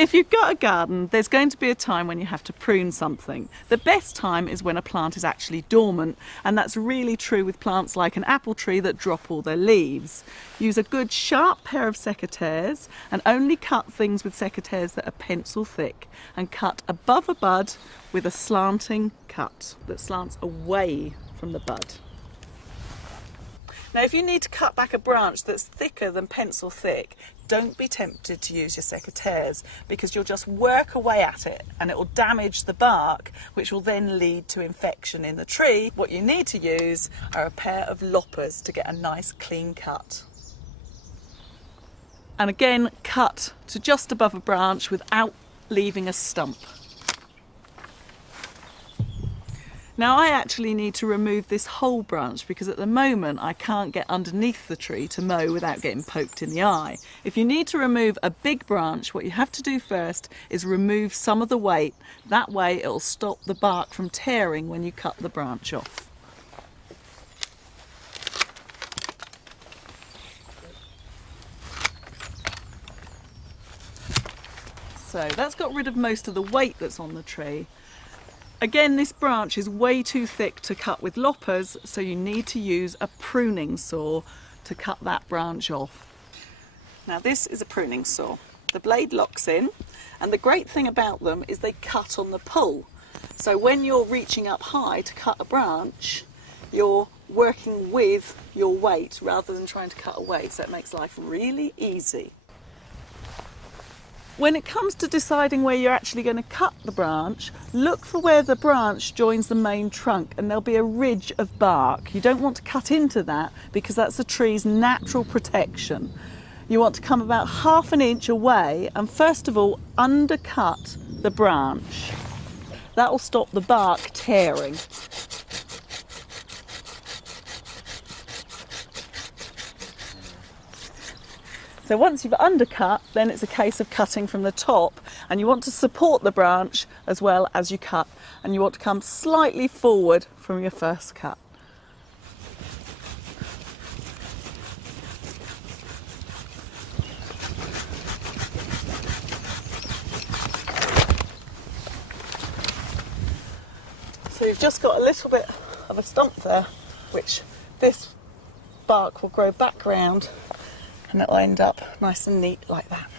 If you've got a garden, there's going to be a time when you have to prune something. The best time is when a plant is actually dormant, and that's really true with plants like an apple tree that drop all their leaves. Use a good sharp pair of secateurs and only cut things with secateurs that are pencil thick, and cut above a bud with a slanting cut that slants away from the bud. Now if you need to cut back a branch that's thicker than pencil thick, don't be tempted to use your secateurs, because you'll just work away at it and it will damage the bark, which will then lead to infection in the tree. What you need to use are a pair of loppers to get a nice clean cut. And again, cut to just above a branch without leaving a stump. Now I actually need to remove this whole branch because at the moment I can't get underneath the tree to mow without getting poked in the eye. If you need to remove a big branch, what you have to do first is remove some of the weight. That way it'll stop the bark from tearing when you cut the branch off. So that's got rid of most of the weight that's on the tree. Again, this branch is way too thick to cut with loppers, so you need to use a pruning saw to cut that branch off. Now this is a pruning saw. The blade locks in, and the great thing about them is they cut on the pull. So when you're reaching up high to cut a branch, you're working with your weight rather than trying to cut away, so it makes life really easy. When it comes to deciding where you're actually going to cut the branch, look for where the branch joins the main trunk, and there'll be a ridge of bark. You don't want to cut into that because that's the tree's natural protection. You want to come about ½ an inch away and first of all undercut the branch. That will stop the bark tearing. So once you've undercut, then it's a case of cutting from the top, and you want to support the branch as well as you cut, and you want to come slightly forward from your first cut. So you've just got a little bit of a stump there, which this bark will grow back round, and it'll end up nice and neat like that.